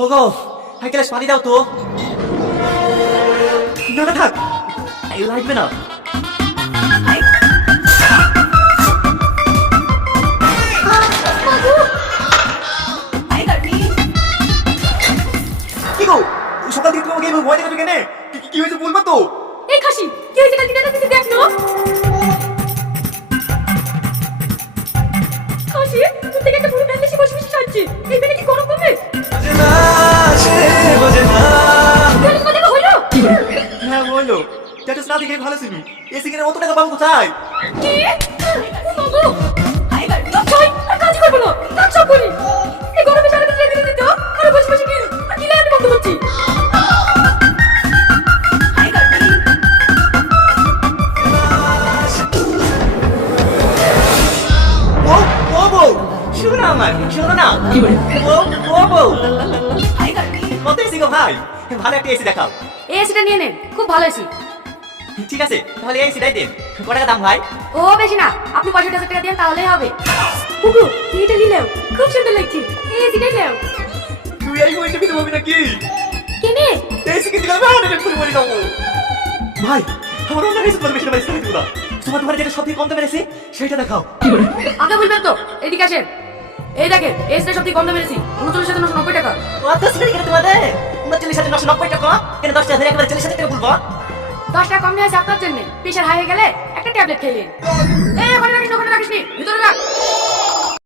ওগো, এক গ্লাস পানি দাও তো। না না থাক, এই লাগবে না। কি গো, সকাল থেকে তুমি আমাকে এইভাবে ভয় দেখাচ্ছ কেন? কি হয়েছে বলবা তো? এই খাসি কি হয়েছে কাল দিনে দিতে দেখ তো। খাসি তুই থেকে একটা পুরো ফ্যামিলি বসে বসে খাচ্ছে, এই বেনে কি গরম কমবে? বোঝে না, সে বোঝে না। তুই কথা হলো হ্যাঁ বলো, স্ট্যাটাস না দেখে ভালো ছিলি। এসি কিনে অত টাকা পাবো কোথায়? কি ও বাবু ছয় আর কাজ করব না, কাজ সব করি। এই গরমে সারা দিন রেখে দিতে আর বসে বসে কি কি লাইন বন্ধ করছি। ও ও বউ, শোনো না আমার, শোনো না। ও ও বউ, কত এসি গো ভাই? ভালো একটা এসি দেখাও। এই এসিটা নিয়ে নেন, খুব ভালো এসি। ঠিক আছে, তাহলে এই এসিটাই দেন। কত টাকা দাম ভাই? ও বেশি না, আপনি 65,000 টাকা দেন তাহলেই হবে। কুকু এটা নিলেও খুব সুন্দর লাগছে, এই এসিটাই নাও। তুই এই পয়সা দিতে পারবি নাকি? কেনে এসি কিনতে গেলে আমি অনেক ফুল বলি যাবো। ভাই, আমার অন্য কিছু বলবে, সেটা বাইরে দেবো না। তোমার যেটা সব থেকে কম দামে এসে সেটা দেখাও। আগে বলবেন তো, এদিকে আসেন। এই দেখেন এসিটা সত্যি কম দামে এসি, 39,990 টাকা। কত সিনেরি কেন তোমাদের? 39,990 টাকা কেন? 10,000 একবারে 40,000 টাকা বলবো? 10 টাকা কম নিয়ে আসে আপনার জন্য। প্রেশার হাই হয়ে গেলে একটা ট্যাবলেট খেলেন। এই ওখানে রাখিস নি, ভিতরে রাখ।